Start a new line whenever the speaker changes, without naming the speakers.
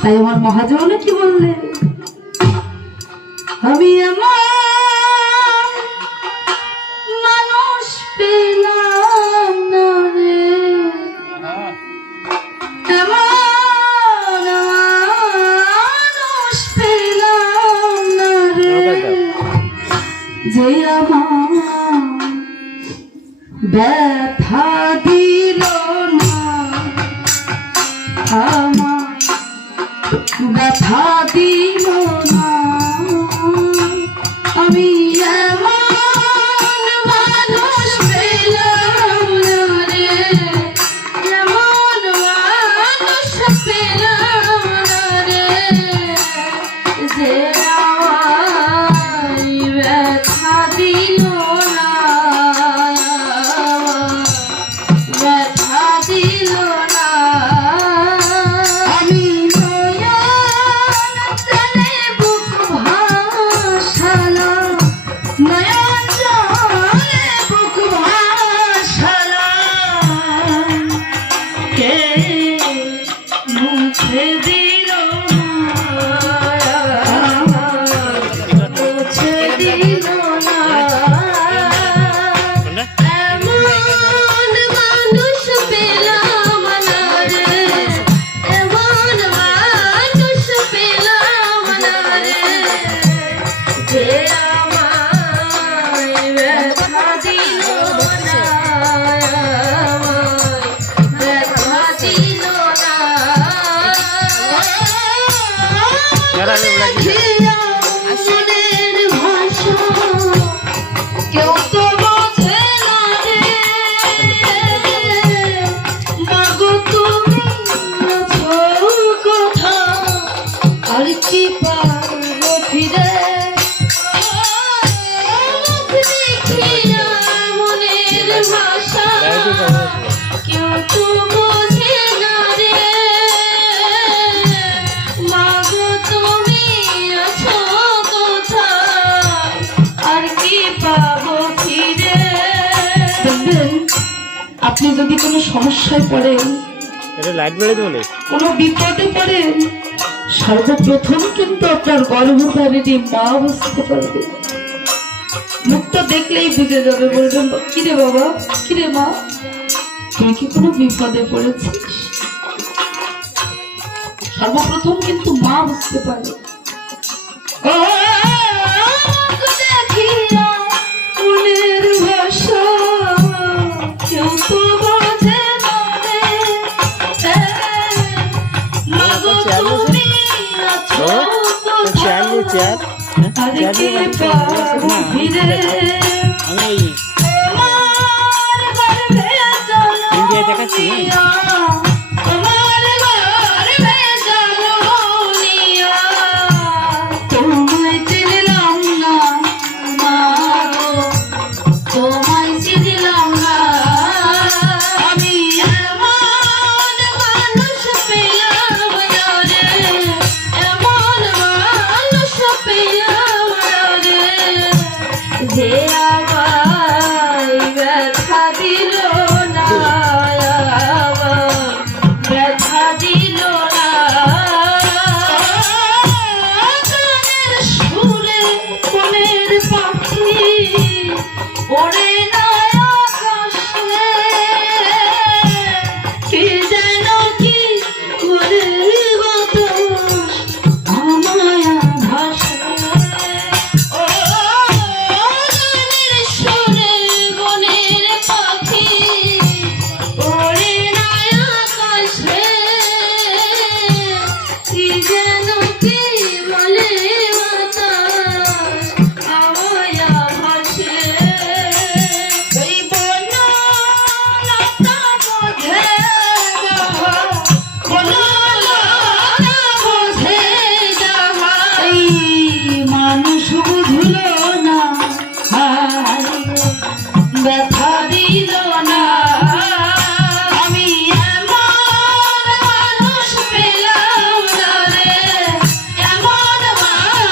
তাই আমার মহাজন কি বললে আমি আমার মানুষ পেলাম না রে। মানুষ পেলাম না রে। যে আমার ব্যথা সাথী 耶 আপনি যদি কোনো সমস্যায় পড়েন কোনো বিপদে পড়েন সর্বপ্রথম কিন্তু আপনার গর্ভধারিণী মা বুঝতে পারবে। মুখটা দেখলেই বুঝে যাবে, বলবেন, কিরে বাবা, কিরে মা, তুই কি কোনো বিপদে পড়েছিস? সর্বপ্রথম কিন্তু মা বুঝতে পারবে।
চেয়ার
হ্যাঁ। হ্যাঁ।
আমি ইন্ডিয়া দেখাচ্ছি
হ্যাঁ। বাবা